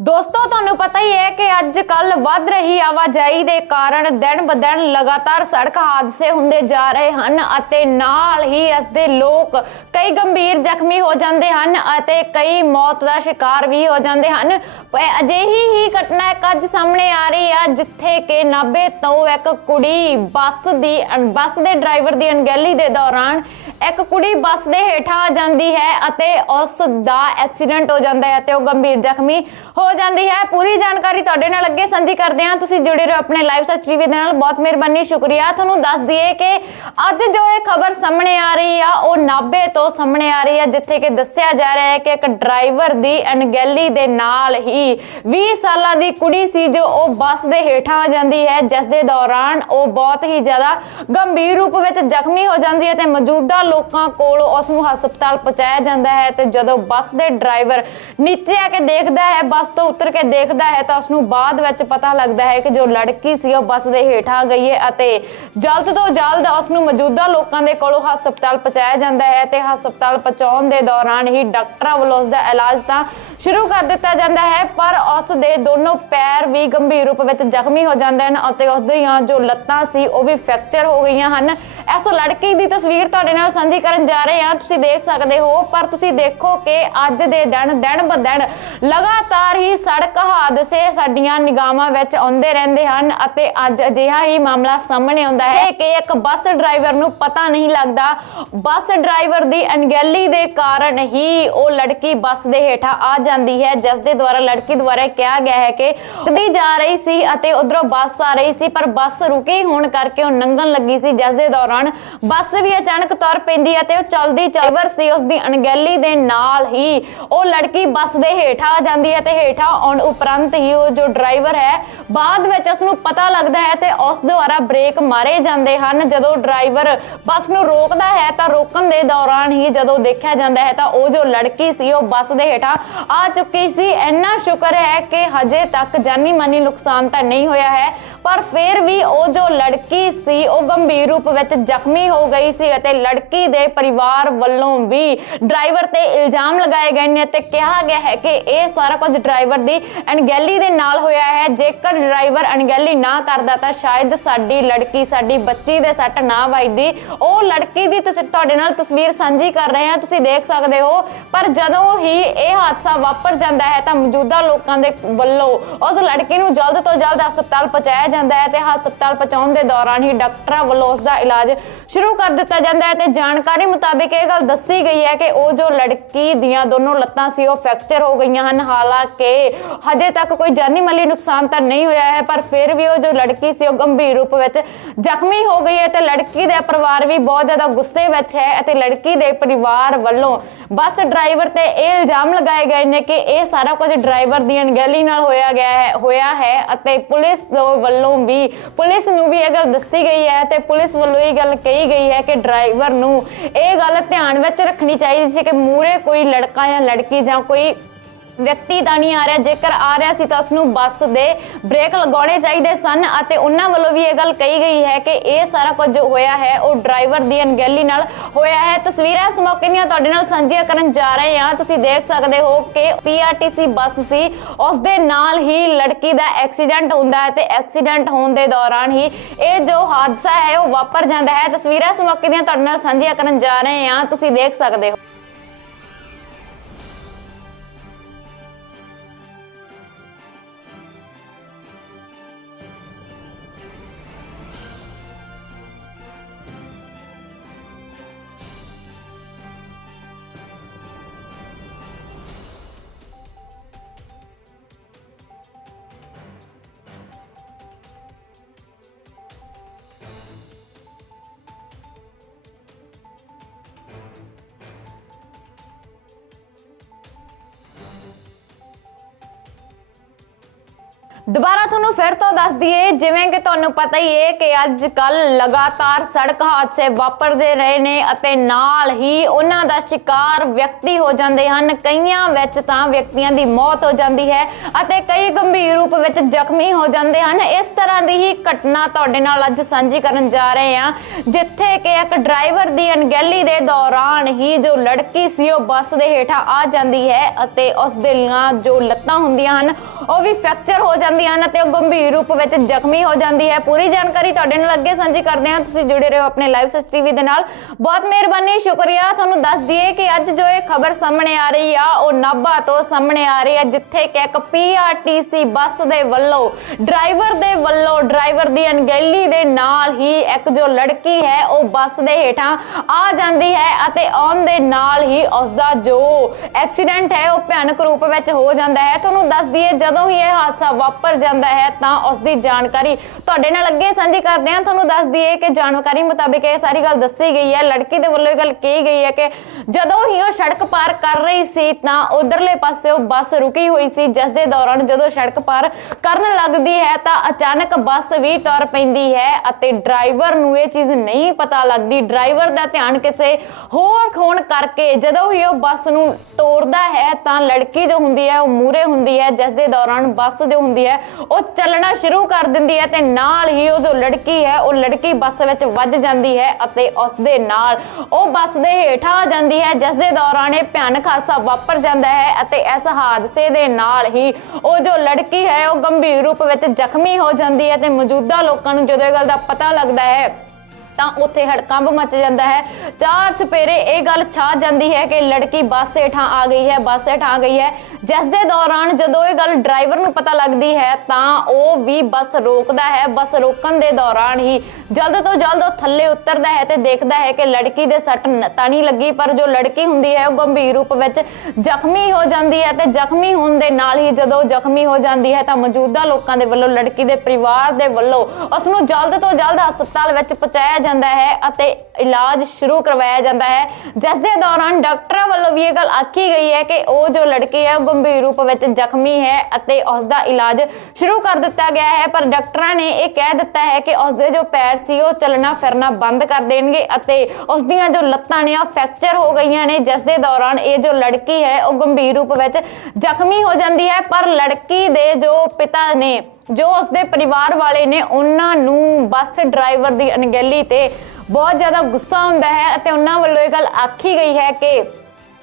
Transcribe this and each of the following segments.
ਦੋਸਤੋ, ਤੁਹਾਨੂੰ ਪਤਾ ਹੀ ਹੈ ਕਿ ਅੱਜ ਕੱਲ ਵੱਧ ਰਹੀ ਆਵਾਜਾਈ ਦੇ ਕਾਰਨ ਦਿਨ ਬ ਲਗਾਤਾਰ ਸੜਕ ਹਾਦਸੇ ਹੁੰਦੇ ਜਾ ਰਹੇ ਹਨ ਅਤੇ ਨਾਲ ਹੀ ਇਸ ਦੇ ਲੋਕ ਕਈ ਗੰਭੀਰ ਜ਼ਖਮੀ ਹੋ ਜਾਂਦੇ ਹਨ ਅਤੇ ਕਈ ਮੌਤ ਦਾ ਸ਼ਿਕਾਰ ਵੀ ਹੋ ਜਾਂਦੇ ਹਨ। ਅਜਿਹੀ ਹੀ ਘਟਨਾ ਇੱਕ ਅੱਜ ਸਾਹਮਣੇ ਆ ਰਹੀ ਹੈ ਜਿੱਥੇ ਕਿ ਨਾਭੇ ਤੋਂ ਇੱਕ ਕੁੜੀ ਬੱਸ ਦੀ ਬੱਸ ਦੇ ਡਰਾਈਵਰ ਦੀ ਅਣਗਹਿਲੀ ਦੇ ਦੌਰਾਨ ਇੱਕ ਕੁੜੀ ਬੱਸ ਦੇ ਹੇਠਾਂ ਆ ਜਾਂਦੀ ਹੈ ਅਤੇ ਉਸ ਦਾ ਐਕਸੀਡੈਂਟ ਹੋ ਜਾਂਦਾ ਹੈ ਤੇ ਉਹ ਗੰਭੀਰ ਜ਼ਖਮੀ ਹੋ ਜਾਂਦੀ ਹੈ। ਪੂਰੀ ਜਾਣਕਾਰੀ ਤੁਹਾਡੇ ਨਾਲ ਅੱਗੇ ਸਾਂਝੀ ਕਰਦੇ ਹਾਂ। ਤੁਸੀਂ ਜੁੜੇ ਰਹੋ ਆਪਣੇ ਲਾਈਵ ਸੱਚ ਟੀਵੀ ਦੇ ਨਾਲ। ਬਹੁਤ ਮਿਹਰਬਾਨੀ, ਸ਼ੁਕਰੀਆ। ਤੁਹਾਨੂੰ ਦੱਸ ਦਈਏ ਕਿ ਅੱਜ ਜੋ ਇਹ ਖਬਰ ਸਾਹਮਣੇ ਆ ਰਹੀ ਆ, ਉਹ ਨਾਭੇ ਤੋਂ ਸਾਹਮਣੇ ਆ ਰਹੀ ਹੈ ਜਿੱਥੇ ਕਿ ਦੱਸਿਆ ਜਾ ਰਿਹਾ ਹੈ ਕਿ ਇੱਕ ਡਰਾਈਵਰ ਦੀ ਅਣਗਹਿਲੀ ਦੇ ਨਾਲ ਹੀ 20 ਸਾਲਾਂ ਦੀ ਕੁੜੀ ਸੀ ਜੋ ਉਹ ਬੱਸ ਦੇ ਹੇਠਾਂ ਆ ਜਾਂਦੀ ਹੈ। ਜਿਸ ਦੇ ਦੌਰਾਨ ਉਹ ਬਹੁਤ ਹੀ ਜ਼ਿਆਦਾ ਗੰਭੀਰ ਰੂਪ ਵਿੱਚ ਜ਼ਖਮੀ ਹੋ ਜਾਂਦੀ ਹੈ ਤੇ ਮੌਜੂਦਾ ਲੋਕਾਂ ਕੋਲ ਉਸ ਨੂੰ ਹਸਪਤਾਲ ਪਹੁੰਚਾਇਆ ਜਾਂਦਾ ਹੈ ਤੇ ਜਦੋਂ ਬੱਸ ਦੇ ਡਰਾਈਵਰ ਨੀਚੇ ਆ ਕੇ ਦੇਖਦਾ ਹੈ, ਬੱਸ ਤੋਂ ਉਤਰ ਕੇ ਦੇਖਦਾ ਹੈ ਤਾਂ ਉਸ ਨੂੰ ਬਾਅਦ ਵਿੱਚ ਪਤਾ ਲੱਗਦਾ ਹੈ ਕਿ ਜੋ ਲੜਕੀ ਸੀ ਉਹ ਬੱਸ ਦੇ ਹੇਠਾਂ ਗਈ ਹੈ ਅਤੇ ਜਲਦ ਤੋਂ ਜਲਦ ਉਸ ਨੂੰ ਮੌਜੂਦਾ ਲੋਕਾਂ ਦੇ ਕੋਲੋਂ ਹਸਪਤਾਲ ਪਹੁੰਚਾਇਆ ਜਾਂਦਾ ਹੈ ਤੇ ਹਸਪਤਾਲ ਪਹੁੰਚਾਉਣ ਦੇ ਦੌਰਾਨ ਹੀ ਡਾਕਟਰਾਂ ਵੱਲੋਂ ਉਸ ਦਾ ਇਲਾਜ ਤਾਂ ਸ਼ੁਰੂ ਕਰ ਦਿੱਤਾ ਜਾਂਦਾ ਹੈ, ਪਰ ਉਸ ਦੇ ਦੋਨੋਂ ਪੈਰ ਵੀ ਗੰਭੀਰ ਰੂਪ ਵਿੱਚ ਜ਼ਖਮੀ ਹੋ ਜਾਂਦੇ ਹਨ ਅਤੇ ਉਸ ਦੀਆਂ ਜੋ ਲੱਤਾਂ ਸੀ ਉਹ ਵੀ ਫ੍ਰੈਕਚਰ ਹੋ ਗਈਆਂ ਹਨ। ਇਸ ਲੜਕੀ ਦੀ ਤਸਵੀਰ ਤੁਹਾਡੇ ਨਾਲ ਸਾਂਝੀ ਕਰਨ ਜਾ ਰਹੇ ਹਾਂ। ਤੁਸੀਂ ਦੇਖ ਸਕਦੇ ਹੋ, ਪਰ ਤੁਸੀਂ ਦੇਖੋ ਕਿ ਅੱਜ ਦੇ ਦਿਨ ਦਿਨ ਬ ਦਿਨ ਲਗਾਤਾਰ ਹੀ ਸੜਕ ਹਾਦਸੇ ਸਾਡੀਆਂ ਨਿਗਾਹਾਂ ਵਿੱਚ ਆਉਂਦੇ ਰਹਿੰਦੇ ਹਨ ਅਤੇ ਅੱਜ ਅਜਿਹਾ ਹੀ ਮਾਮਲਾ ਸਾਹਮਣੇ ਆਉਂਦਾ ਹੈ ਕਿ ਇੱਕ ਬੱਸ ਡਰਾਈਵਰ ਨੂੰ ਪਤਾ ਨਹੀਂ ਲੱਗਦਾ। ਬੱਸ ਡਰਾਈਵਰ ਦੀ ਅਣਗਹਿਲੀ ਦੇ ਕਾਰਨ ਹੀ ਉਹ ਲੜਕੀ ਬੱਸ ਦੇ ਹੇਠਾਂ ਆ ਜਾਂਦੀ ਹੈ, ਜਿਸ ਦੇ ਦੁਆਰਾ ਲੜਕੀ ਦੁਆਰਾ ਕਿਹਾ ਗਿਆ ਹੈ ਕਿ ਕਦੀ ਜਾ ਰਹੀ ਸੀ ਅਤੇ ਉਧਰੋਂ ਬੱਸ ਆ ਰਹੀ ਸੀ, ਪਰ ਬੱਸ ਰੁਕੀ ਹੋਣ ਕਰਕੇ ਉਹ ਨੰਗਣ ਲੱਗੀ ਸੀ, ਜਿਸ ਦੇ ਦੌਰਾਨ ਬੱਸ ਵੀ ਅਚਾਨਕ ਤੁਰ ਪੈਂਦੀ ਹੈ ਤੇ ਉਹ ਚਲਦੀ ਡਰਾਈਵਰ ਸੀ। ਉਸ ਦੀ ਅਣਗਹਿਲੀ ਦੇ ਨਾਲ ਹੀ ਉਹ ਲੜਕੀ ਬੱਸ ਦੇ ਹੇਠਾਂ ਆ ਜਾਂਦੀ ਹੈ ਤੇ ਹੇਠਾਂ ਆਉਣ ਉਪਰੰਤ ਹੀ ਉਹ ਜੋ ਡਰਾਈਵਰ ਹੈ, ਬਾਅਦ ਵਿੱਚ ਉਸ ਨੂੰ ਪਤਾ ਲੱਗਦਾ ਹੈ ਤੇ ਉਸ ਦੁਆਰਾ ਬ੍ਰੇਕ ਮਾਰੇ ਜਾਂਦੇ ਹਨ। ਜਦੋਂ ਡਰਾਈਵਰ ਬੱਸ ਨੂੰ ਰੋਕਦਾ ਹੈ ਤਾਂ ਰੋਕਣ ਦੇ ਦੌਰਾਨ ਹੀ ਜਦੋਂ ਦੇਖਿਆ ਜਾਂਦਾ ਹੈ ਤਾਂ ਉਹ ਜੋ ਲੜਕੀ ਸੀ, ਉਹ ਬੱਸ ਦੇ ਹੇਠਾਂ ਆ ਚੁੱਕੀ ਸੀ। ਇੰਨਾ ਸ਼ੁਕਰ ਹੈ ਕਿ ਹਜੇ ਤੱਕ ਜਾਨੀ ਮਾਨੀ ਨੁਕਸਾਨ ਤਾਂ ਨਹੀਂ ਹੋਇਆ ਹੈ, ਪਰ ਫਿਰ ਵੀ ਉਹ ਜੋ ਲੜਕੀ ਸੀ, ਉਹ ਗੰਭੀਰ ਰੂਪ ਵਿੱਚ ਜ਼ਖਮੀ ਹੋ ਗਈ ਸੀ ਅਤੇ ਲੜਕੀ ਦੇ ਪਰਿਵਾਰ ਵੱਲੋਂ ਵੀ ਡਰਾਈਵਰ ਤੇ ਇਲਜ਼ਾਮ ਲਗਾਏ ਗਏ ਨੇ ਤੇ ਕਿਹਾ ਗਿਆ ਹੈ ਕਿ ਇਹ ਸਾਰਾ ਕੁਝ ਡਰਾਈਵਰ ਦੀ ਅਣਗਹਿਲੀ ਦੇ ਨਾਲ ਹੋਇਆ ਹੈ। ਜੇਕਰ ਡਰਾਈਵਰ ਅਣਗਹਿਲੀ ਨਾ ਕਰਦਾ ਤਾਂ ਸ਼ਾਇਦ ਸਾਡੀ ਲੜਕੀ, ਸਾਡੀ ਬੱਚੀ ਦੇ ਸੱਟ ਨਾ ਵੱਜਦੀ। ਉਹ ਲੜਕੀ ਦੀ ਤੁਸੀਂ ਤੁਹਾਡੇ ਨਾਲ ਤਸਵੀਰ ਸਾਂਝੀ ਕਰ ਰਹੇ ਹਾਂ, ਤੁਸੀਂ ਦੇਖ ਸਕਦੇ ਹੋ। ਪਰ ਜਦੋਂ ਹੀ ਇਹ ਹਾਦਸਾ ਵਾਪਰ ਜਾਂਦਾ ਹੈ ਤਾਂ ਮੌਜੂਦਾ ਲੋਕਾਂ ਦੇ ਵੱਲੋਂ ਉਸ ਲੜਕੀ ਨੂੰ ਜਲਦ ਤੋਂ ਜਲਦ ਹਸਪਤਾਲ ਪਹੁੰਚਾਇਆ ਜਾਂਦਾ ਹੈ ਤੇ ਹਸਪਤਾਲ ਪਹੁੰਚਾਉਣ ਦੇ ਦੌਰਾਨ ਹੀ ਡਾਕਟਰਾਂ ਵੱਲੋਂ ਉਸ ਦਾ ਇਲਾਜ ਸ਼ੁਰੂ ਕਰ ਦਿੱਤਾ ਜਾਂਦਾ ਹੈ ਤੇ ਜਾਣਕਾਰੀ ਮੁਤਾਬਿਕ ਇਹ ਗੱਲ ਦੱਸੀ ਗਈ ਹੈ ਕਿ ਉਹ ਜੋ ਲੜਕੀ ਦੀਆਂ ਦੋਨੋਂ ਲੱਤਾਂ ਸੀ, ਉਹ ਫ੍ਰੈਕਚਰ ਹੋ ਗਈਆਂ ਹਨ। ਹਾਲਾਂਕਿ ਹਜੇ ਤੱਕ ਕੋਈ ਜਾਨੀ ਮਾਲੀ ਨੁਕਸਾਨ ਤਾਂ ਨਹੀਂ ਹੋਇਆ ਹੈ, ਪਰ ਫਿਰ ਵੀ ਉਹ ਜੋ ਲੜਕੀ ਸੀ, ਉਹ ਗੰਭੀਰ ਰੂਪ ਵਿੱਚ ਜ਼ਖਮੀ ਹੋ ਗਈ ਹੈ ਤੇ ਲੜਕੀ ਦਾ ਪਰਿਵਾਰ ਵੀ ਬਹੁਤ ਜ਼ਿਆਦਾ ਗੁੱਸੇ ਵਿੱਚ ਹੈ ਅਤੇ ਲੜਕੀ ਦੇ ਪਰਿਵਾਰ ਵੱਲੋਂ ਬੱਸ ਡਰਾਈਵਰ ਤੇ ਇਹ ਇਲਜ਼ਾਮ ਲਗਾਏ ਗਏ ਨੇ ਕਿ ਇਹ ਸਾਰਾ ਕੁਝ ਡਰਾਈਵਰ ਦੀ ਅਣਗਹਿਲੀ ਨਾਲ ਹੋਇਆ ਗਿਆ ਹੈ, ਹੋਇਆ ਹੈ ਅਤੇ ਪੁਲਿਸ ਵੱਲੋਂ ਵੀ, ਪੁਲਿਸ ਨੂੰ ਵੀ ਇਹ ਗੱਲ ਦੱਸੀ ਗਈ ਹੈ ਤੇ ਪੁਲਿਸ ਵੱਲੋਂ ਇਹ ਗੱਲ ਕਹੀ ਗਈ ਹੈ ਕਿ ਡਰਾਈਵਰ ਨੂੰ ਇਹ ਗੱਲ ਧਿਆਨ ਵਿੱਚ ਰੱਖਣੀ ਚਾਹੀਦੀ ਸੀ ਕਿ ਮੂਰੇ ਕੋਈ ਲੜਕਾ ਜਾਂ ਲੜਕੀ ਜਾਂ ਕੋਈ ਵਿਅਕਤੀ ਤਾਂ ਨਹੀਂ ਆ ਰਿਹਾ। ਜੇਕਰ ਆ ਰਿਹਾ ਸੀ ਤਾਂ ਉਸ ਨੂੰ ਬੱਸ ਦੇ ਬ੍ਰੇਕ ਲਗਾਉਣੇ ਚਾਹੀਦੇ ਸਨ ਅਤੇ ਉਹਨਾਂ ਵੱਲੋਂ ਵੀ ਇਹ ਗੱਲ ਕਹੀ ਗਈ ਹੈ ਕਿ ਇਹ ਸਾਰਾ ਕੁਝ ਜੋ ਹੋਇਆ ਹੈ, ਉਹ ਡਰਾਈਵਰ ਦੀ ਅਣਗਹਿਲੀ ਨਾਲ ਹੋਇਆ ਹੈ। ਤਸਵੀਰਾਂ ਇਸ ਮੌਕੇ ਦੀਆਂ ਤੁਹਾਡੇ ਨਾਲ ਸਾਂਝੀਆਂ ਕਰਨ ਜਾ ਰਹੇ ਹਾਂ। ਤੁਸੀਂ ਦੇਖ ਸਕਦੇ ਹੋ ਕਿ ਪੀਆਰਟੀਸੀ ਬੱਸ ਸੀ। ਉਸ ਦੇ ਨਾਲ ਹੀ ਲੜਕੀ ਦਾ ਐਕਸੀਡੈਂਟ ਹੁੰਦਾ ਹੈ ਤੇ ਐਕਸੀਡੈਂਟ ਹੋਣ ਦੇ ਦੌਰਾਨ ਹੀ ਇਹ ਜੋ ਹਾਦਸਾ ਹੈ, ਉਹ ਵਾਪਰ ਜਾਂਦਾ ਹੈ। ਤਸਵੀਰਾਂ ਇਸ ਮੌਕੇ ਦੀਆਂ ਤੁਹਾਡੇ ਨਾਲ ਸਾਂਝੀਆਂ ਕਰਨ ਜਾ ਰਹੇ ਹਾਂ। ਤੁਸੀਂ ਦੇਖ ਸਕਦੇ ਹੋ। ਦੁਬਾਰਾ ਤੁਹਾਨੂੰ ਫਿਰ ਤੋਂ ਦੱਸ ਦਈਏ, ਜਿਵੇਂ ਕਿ ਤੁਹਾਨੂੰ ਪਤਾ ਹੀ ਹੈ ਕਿ ਅੱਜ ਕੱਲ ਲਗਾਤਾਰ ਸੜਕ ਹਾਦਸੇ ਵਾਪਰਦੇ ਰਹੇ ਨੇ ਅਤੇ ਨਾਲ ਹੀ ਉਹਨਾਂ ਦਾ ਸ਼ਿਕਾਰ ਵਿਅਕਤੀ ਹੋ ਜਾਂਦੇ ਹਨ। ਕਈਆਂ ਵਿੱਚ ਤਾਂ ਵਿਅਕਤੀਆਂ ਦੀ ਮੌਤ ਹੋ ਜਾਂਦੀ ਹੈ ਅਤੇ ਕਈ ਗੰਭੀਰ ਰੂਪ ਵਿੱਚ ਜ਼ਖਮੀ ਹੋ ਜਾਂਦੇ ਹਨ। ਇਸ ਤਰ੍ਹਾਂ ਦੀ ਹੀ ਘਟਨਾ ਤੁਹਾਡੇ ਨਾਲ ਅੱਜ ਸਾਂਝੀ ਕਰਨ ਜਾ ਰਹੇ ਹਾਂ, ਜਿੱਥੇ ਕਿ ਇੱਕ ਡਰਾਈਵਰ ਦੀ ਅਣਗਹਿਲੀ ਦੇ ਦੌਰਾਨ ਹੀ ਜੋ ਲੜਕੀ ਸੀ, ਉਹ ਬੱਸ ਦੇ ਹੇਠਾਂ ਆ ਜਾਂਦੀ ਹੈ ਅਤੇ ਉਸ ਦੇ ਲੀਆਂ ਜੋ ਲੱਤਾਂ ਹੁੰਦੀਆਂ ਹਨ, ਉਹ ਵੀ ਫ੍ਰੈਕਚਰ ਹੋ ਜਾਂਦੀਆਂ ਹਨ ਅਤੇ ਉਹ ਗੰਭੀਰ ਰੂਪ ਵਿੱਚ ਜ਼ਖਮੀ ਹੋ ਜਾਂਦੀ ਹੈ। ਪੂਰੀ ਜਾਣਕਾਰੀ ਤੁਹਾਡੇ ਨਾਲ ਅੱਗੇ ਸਾਂਝੀ ਕਰਦੇ ਹਾਂ। ਤੁਸੀਂ ਜੁੜੇ ਰਹੋ ਆਪਣੇ ਲਾਈਵ ਸੱਚ ਟੀਵੀ ਦੇ ਨਾਲ। ਬਹੁਤ ਮਿਹਰਬਾਨੀ, ਸ਼ੁਕਰੀਆ। ਤੁਹਾਨੂੰ ਦੱਸ ਦਈਏ ਕਿ ਅੱਜ ਜੋ ਇਹ ਖਬਰ ਸਾਹਮਣੇ ਆ ਰਹੀ ਆ, ਉਹ ਨਾਭਾ ਤੋਂ ਸਾਹਮਣੇ ਆ ਰਹੀ ਹੈ, ਜਿੱਥੇ ਕਿ ਇੱਕ ਪੀਆਰਟੀਸੀ ਬੱਸ ਦੇ ਵੱਲੋਂ, ਡਰਾਈਵਰ ਦੇ ਵੱਲੋਂ, ਡਰਾਈਵਰ ਦੀ ਅਣਗਹਿਲੀ ਦੇ ਨਾਲ ਹੀ ਇੱਕ ਜੋ ਲੜਕੀ ਹੈ, ਉਹ ਬੱਸ ਦੇ ਹੇਠਾਂ ਆ ਜਾਂਦੀ ਹੈ ਅਤੇ ਆਉਣ ਦੇ ਨਾਲ ਹੀ ਉਸ ਦਾ ਜੋ ਐਕਸੀਡੈਂਟ ਹੈ, ਉਹ ਭਿਆਨਕ ਰੂਪ ਵਿੱਚ ਹੋ ਜਾਂਦਾ ਹੈ। ਤੁਹਾਨੂੰ ਦੱਸ ਦਈਏ, ਜਦੋਂ ਹੀ ਇਹ ਹਾਦਸਾ ਵਾਪਰ ਜਾਂਦਾ ਹੈ ਤਾਂ ਉਸ ਦੀ ਜਾਣਕਾਰੀ ਤੁਹਾਡੇ ਨਾਲ ਅੱਗੇ ਸਾਂਝੀ ਕਰਦੇ ਹਾਂ। ਤੁਹਾਨੂੰ ਦੱਸ ਦਈਏ ਕਿ ਜਾਣਕਾਰੀ ਮੁਤਾਬਿਕ ਇਹ ਸਾਰੀ ਗੱਲ ਦੱਸੀ ਗਈ ਹੈ। ਲੜਕੀ ਦੇ ਵੱਲੋਂ ਇਹ ਗੱਲ ਕਹੀ ਗਈ ਹੈ ਕਿ ਜਦੋਂ ਹੀ ਉਹ ਸੜਕ ਪਾਰ ਕਰ ਰਹੀ ਸੀ ਤਾਂ ਉਧਰਲੇ ਪਾਸੇ ਉਹ ਬੱਸ ਰੁਕੀ ਹੋਈ ਸੀ। ਜਿਸ ਦੇ ਦੌਰਾਨ ਜਦੋਂ ਸੜਕ ਪਾਰ ਕਰਨ ਲੱਗਦੀ ਹੈ ਤਾਂ ਅਚਾਨਕ ਬੱਸ ਵੀ ਤੁਰ ਪੈਂਦੀ ਹੈ ਅਤੇ ਡਰਾਈਵਰ ਨੂੰ ਇਹ ਚੀਜ਼ ਨਹੀਂ ਪਤਾ ਲੱਗਦੀ। ਡਰਾਈਵਰ ਦਾ ਧਿਆਨ ਕਿਸੇ ਹੋਰ ਹੋਣ ਕਰਕੇ ਜਦੋਂ ਹੀ ਉਹ ਬੱਸ ਨੂੰ ਤੋੜਦਾ ਹੈ ਤਾਂ ਲੜਕੀ ਜੋ ਹੁੰਦੀ ਹੈ, ਉਹ ਮੂਰੇ ਹੁੰਦੀ ਹੈ। ਜਿਸ ਦੇ ਦੌਰਾਨ ਬੱਸ ਜੋ ਹੁੰਦੀ ਹੈ, ਉਹ ਚੱਲਣਾ ਸ਼ੁਰੂ ਕਰ ਦਿੰਦੀ ਹੈ ਤੇ ਨਾਲ ਹੀ ਉਹ ਜੋ ਲੜਕੀ ਹੈ, ਉਹ ਲੜਕੀ ਬੱਸ ਵਿੱਚ ਵੱਜ ਜਾਂਦੀ ਹੈ ਅਤੇ ਉਸ ਦੇ ਨਾਲ ਉਹ ਬੱਸ ਦੇ ਹੇਠਾਂ ਆ ਜਾਂਦੀ ਹੈ, ਜਿਸ ਦੇ ਦੌਰਾਨ ਇਹ ਭਿਆਨਕ ਹਾਦਸਾ ਵਾਪਰ ਜਾਂਦਾ ਹੈ ਅਤੇ ਇਸ ਹਾਦਸੇ ਦੇ ਨਾਲ ਹੀ ਉਹ ਜੋ ਲੜਕੀ ਹੈ, ਉਹ ਗੰਭੀਰ ਰੂਪ ਵਿੱਚ ਜ਼ਖਮੀ ਹੋ ਜਾਂਦੀ ਹੈ ਤੇ ਮੌਜੂਦਾ ਲੋਕਾਂ ਨੂੰ ਜਦੋਂ ਇਹ ਗੱਲ ਦਾ ਪਤਾ ਲੱਗਦਾ ਹੈ ਤਾਂ ਉੱਥੇ ਹੜਕੰਬ ਮਚ ਜਾਂਦਾ ਹੈ। ਚਾਰ ਚਪੇਰੇ ਇਹ ਗੱਲ ਛਾ ਜਾਂਦੀ ਹੈ ਕਿ ਲੜਕੀ ਬੱਸ ਹੇਠਾਂ ਆ ਗਈ ਹੈ, ਬੱਸ ਹੇਠਾਂ ਆ ਗਈ ਹੈ। ਜਿਸ ਦੇ ਦੌਰਾਨ ਜਦੋਂ ਇਹ ਗੱਲ ਡਰਾਈਵਰ ਨੂੰ ਪਤਾ ਲੱਗਦੀ ਹੈ, ਤਾਂ ਉਹ ਵੀ ਬੱਸ ਰੋਕਦਾ ਹੈ। ਬੱਸ ਰੋਕਣ ਦੇ ਦੌਰਾਨ ਹੀ ਜਲਦ ਤੋਂ ਜਲਦ ਉਹ ਥੱਲੇ ਉਤਰਦਾ ਹੈ ਤੇ ਦੇਖਦਾ ਹੈ ਕਿ ਲੜਕੀ ਦੇ ਸੱਟ ਤਾਂ ਨਹੀਂ ਲੱਗੀ, ਪਰ ਜੋ ਲੜਕੀ ਹੁੰਦੀ ਹੈ, ਉਹ ਗੰਭੀਰ ਰੂਪ ਵਿੱਚ ਜ਼ਖਮੀ ਹੋ ਜਾਂਦੀ ਹੈ ਤੇ ਜ਼ਖਮੀ ਹੋਣ ਦੇ ਨਾਲ ਹੀ ਜਦੋਂ ਜ਼ਖਮੀ ਹੋ ਜਾਂਦੀ ਹੈ ਤਾਂ ਮੌਜੂਦਾ ਲੋਕਾਂ ਦੇ ਵੱਲੋਂ ਲੜਕੀ ਦੇ ਪਰਿਵਾਰ ਦੇ ਵੱਲੋਂ ਉਸ ਨੂੰ ਜਲਦ ਤੋਂ ਜਲਦ ਹਸਪਤਾਲ ਵਿੱਚ ਪਹੁੰਚਾਇਆ ਜਾਂਦਾ ਹੈ ਅਤੇ ਇਲਾਜ ਸ਼ੁਰੂ ਕਰਵਾਇਆ ਜਾਂਦਾ ਹੈ ਜਿਸ ਦੇ ਦੌਰਾਨ ਡਾਕਟਰਾਂ ਵੱਲੋਂ ਵੀ ਇਹ ਗੱਲ ਆਖੀ ਗਈ ਹੈ ਕਿ ਉਹ ਜੋ ਲੜਕੀ ਹੈ ਗੰਭੀਰ ਰੂਪ ਵਿੱਚ ਜ਼ਖਮੀ ਹੈ ਅਤੇ ਉਸ ਦਾ ਇਲਾਜ ਸ਼ੁਰੂ ਕਰ ਦਿੱਤਾ ਗਿਆ ਹੈ। ਪਰ ਡਾਕਟਰਾਂ ਨੇ ਇਹ ਕਹਿ ਦਿੱਤਾ ਹੈ ਕਿ ਉਸ ਦੇ ਜੋ ਪੈਰ ਸੀ, ਉਹ ਚੱਲਣਾ ਫਿਰਨਾ ਬੰਦ ਕਰ ਦੇਣਗੇ ਅਤੇ ਉਸ ਦੀਆਂ ਜੋ ਲੱਤਾਂ ਨੇ, ਉਹ ਫ੍ਰੈਕਚਰ ਹੋ ਗਈਆਂ ਨੇ ਜਿਸ ਦੇ ਦੌਰਾਨ ਇਹ ਜੋ ਲੜਕੀ ਹੈ, ਉਹ ਗੰਭੀਰ ਰੂਪ ਵਿੱਚ ਜ਼ਖਮੀ ਹੋ ਜਾਂਦੀ ਹੈ। ਪਰ ਲੜਕੀ ਦੇ ਜੋ ਪਿਤਾ ਨੇ ਜੋ ਉਸਦੇ ਪਰਿਵਾਰ ਵਾਲੇ ਨੇ ਉਹਨਾਂ ਨੂੰ ਬੱਸ ਡਰਾਈਵਰ ਦੀ ਅਣਗਹਿਲੀ ਤੇ ਬਹੁਤ ਜ਼ਿਆਦਾ ਗੁੱਸਾ ਹੁੰਦਾ ਹੈ ਅਤੇ ਉਹਨਾਂ ਵੱਲੋਂ ਇਹ ਗੱਲ ਆਖੀ ਗਈ ਹੈ ਕਿ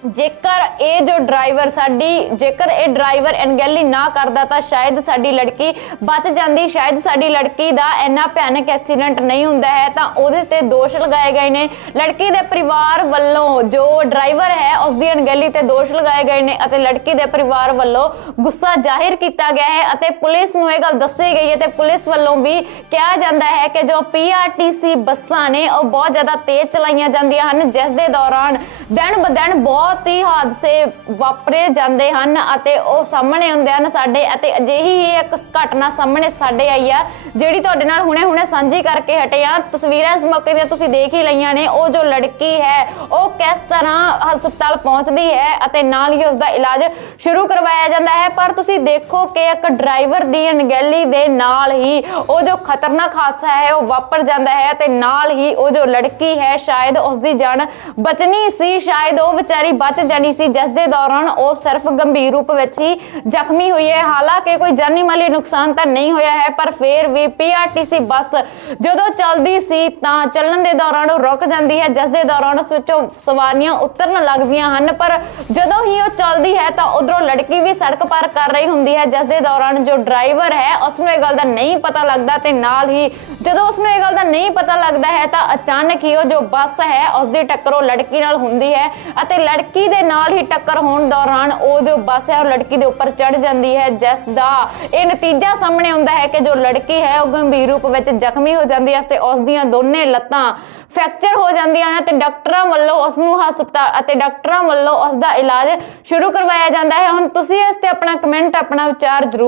ਜੇਕਰ ਇਹ ਜੋ ਡਰਾਈਵਰ ਸਾਡੀ, ਜੇਕਰ ਇਹ ਡਰਾਈਵਰ ਅਣਗਹਿਲੀ ਨਾ ਕਰਦਾ ਤਾਂ ਸ਼ਾਇਦ ਸਾਡੀ ਲੜਕੀ ਬਚ ਜਾਂਦੀ, ਸ਼ਾਇਦ ਸਾਡੀ ਲੜਕੀ ਦਾ ਇੰਨਾ ਭਿਆਨਕ ਐਕਸੀਡੈਂਟ ਨਹੀਂ ਹੁੰਦਾ ਹੈ, ਤਾਂ ਉਹਦੇ ਤੇ ਦੋਸ਼ ਲਗਾਏ ਗਏ ਨੇ। ਲੜਕੀ ਦੇ ਪਰਿਵਾਰ ਵੱਲੋਂ ਜੋ ਡਰਾਈਵਰ ਹੈ, ਉਸ ਦੀ ਅਣਗਹਿਲੀ ਤੇ ਦੋਸ਼ ਲਗਾਏ ਗਏ ਨੇ ਅਤੇ ਲੜਕੀ ਦੇ ਪਰਿਵਾਰ ਵੱਲੋਂ ਗੁੱਸਾ ਜ਼ਾਹਿਰ ਕੀਤਾ ਗਿਆ ਹੈ ਅਤੇ ਪੁਲਿਸ ਨੂੰ ਇਹ ਗੱਲ ਦੱਸੀ ਗਈ ਹੈ ਤੇ ਪੁਲਿਸ ਵੱਲੋਂ ਵੀ ਕਿਹਾ ਜਾਂਦਾ ਹੈ ਕਿ ਜੋ ਪੀਆਰਟੀਸੀ ਬੱਸਾਂ ਨੇ, ਉਹ ਬਹੁਤ ਜ਼ਿਆਦਾ ਤੇਜ਼ ਚਲਾਈਆਂ ਜਾਂਦੀਆਂ ਹਨ, ਜਿਸ ਦੇ ਦੌਰਾਨ ਦਿਨ ਬ ਦਿਨ ਬਹੁਤ ਹੀ ਹਾਦਸੇ ਵਾਪਰੇ ਜਾਂਦੇ ਹਨ ਅਤੇ ਉਹ ਸਾਹਮਣੇ ਹੁੰਦੇ ਹਨ ਸਾਡੇ ਅਤੇ ਅਜਿਹੀ ਹੀ ਇੱਕ ਘਟਨਾ ਸਾਹਮਣੇ ਸਾਡੇ ਆਈ ਆ, ਜਿਹੜੀ ਤੁਹਾਡੇ ਨਾਲ ਹੁਣੇ-ਹੁਣੇ ਸਾਂਝੀ ਕਰਕੇ ਹਟੇ ਆ। ਤਸਵੀਰਾਂ ਇਸ ਮੌਕੇ ਦੀਆਂ ਤੁਸੀਂ ਦੇਖ ਹੀ ਲਈਆਂ ਨੇ, ਉਹ ਜੋ ਲੜਕੀ ਹੈ, ਉਹ ਕਿਸ ਤਰ੍ਹਾਂ ਹਸਪਤਾਲ ਪਹੁੰਚਦੀ ਹੈ ਅਤੇ ਨਾਲ ਹੀ ਉਸ ਦਾ ਇਲਾਜ ਸ਼ੁਰੂ ਕਰਵਾਇਆ ਜਾਂਦਾ ਹੈ। ਪਰ ਤੁਸੀਂ ਦੇਖੋ ਕਿ ਇੱਕ ਡਰਾਈਵਰ ਦੀ ਅਣਗਹਿਲੀ ਦੇ ਨਾਲ ਹੀ ਉਹ ਜੋ ਖਤਰਨਾਕ ਹਾਦਸਾ ਹੈ, ਉਹ ਵਾਪਰ ਜਾਂਦਾ ਹੈ ਤੇ ਨਾਲ ਹੀ ਉਹ ਜੋ ਲੜਕੀ ਹੈ, ਸ਼ਾਇਦ ਉਸ ਦੀ ਜਾਨ ਬਚਣੀ ਸੀ, ਸ਼ਾਇਦ ਉਹ ਵਿਚਾਰੀ ਬਚ ਜਾਣੀ ਸੀ, ਜਿਸ ਦੇ ਦੌਰਾਨ ਉਹ ਸਿਰਫ ਗੰਭੀਰ ਰੂਪ ਵਿੱਚ ਹੀ ਜ਼ਖਮੀ ਹੋਈ ਹੈ। ਹਾਲਾਂਕਿ ਕੋਈ ਜਾਨੀ ਮਾਲੀ ਨੁਕਸਾਨ ਤਾਂ ਨਹੀਂ ਹੋਇਆ ਹੈ, ਪਰ ਫੇਰ ਵੀ ਪੀਆਰਟੀਸੀ ਬੱਸ ਜਦੋਂ ਚੱਲਦੀ ਸੀ ਤਾਂ ਚੱਲਣ ਦੇ ਦੌਰਾਨ ਉਹ ਰੁਕ ਜਾਂਦੀ ਹੈ, ਜਿਸ ਦੇ ਦੌਰਾਨ ਉਸ ਵਿੱਚੋਂ ਸਵਾਰੀਆਂ ਉਤਰਨ ਲੱਗਦੀਆਂ ਹਨ। ਪਰ ਜਦੋਂ ਹੀ ਉਹ ਚੱਲਦੀ ਹੈ ਤਾਂ ਉਧਰੋਂ ਲੜਕੀ ਵੀ ਸੜਕ ਪਾਰ ਕਰ ਰਹੀ ਹੁੰਦੀ ਹੈ, ਜਿਸ ਦੇ ਦੌਰਾਨ ਜੋ ਡਰਾਈਵਰ ਹੈ ਉਸ ਨੂੰ ਇਹ ਗੱਲ ਦਾ ਨਹੀਂ ਪਤਾ ਲੱਗਦਾ ਤੇ ਨਾਲ ਹੀ ਜਦੋਂ ਉਸ ਨੂੰ ਇਹ ਗੱਲ ਦਾ ਨਹੀਂ ਪਤਾ ਲੱਗਦਾ ਹੈ ਤਾਂ ਅਚਾਨਕ ਹੀ ਉਹ ਜੋ ਬੱਸ ਹੈ ਉਸ ਦੀ ਟੱਕਰ ਉਹ ਲੜਕੀ ਨਾਲ ਹੁੰਦੀ ਹੈ ਅਤੇ ਲੜਕੀ ਦੇ ਨਾਲ ਹੀ ਟੱਕਰ ਹੋਣ ਦੌਰਾਨ ਉਹ ਜੋ ਬੱਸ ਹੈ ਉਹ ਲੜਕੀ ਦੇ ਉੱਪਰ ਚੜ ਜਾਂਦੀ ਹੈ, ਜਿਸ ਦਾ ਇਹ ਨਤੀਜਾ ਸਾਹਮਣੇ ਆਉਂਦਾ ਹੈ ਕਿ ਜੋ ਲੜਕੀ ਹੈ, ਉਹ ਗੰਭੀਰ ਰੂਪ ਵਿੱਚ ਜ਼ਖਮੀ ਹੋ ਜਾਂਦੀ ਹੈ ਤੇ ਉਸ ਦੀਆਂ ਦੋਨੇ ਲੱਤਾਂ ਫ੍ਰੈਕਚਰ ਹੋ ਜਾਂਦੀਆਂ ਨੇ ਤੇ ਡਾਕਟਰਾਂ ਵੱਲੋਂ ਉਸ ਨੂੰ ਹਸਪਤਾਲ ਅਤੇ ਡਾਕਟਰਾਂ ਵੱਲੋਂ ਉਸ ਦਾ ਇਲਾਜ ਸ਼ੁਰੂ ਕਰਵਾਇਆ ਜਾਂਦਾ ਹੈ। ਹੁਣ ਤੁਸੀਂ ਇਸ ਤੇ ਆਪਣਾ ਕਮੈਂਟ ਆਪਣਾ ਵਿਚਾਰ ਜ਼ਰੂਰ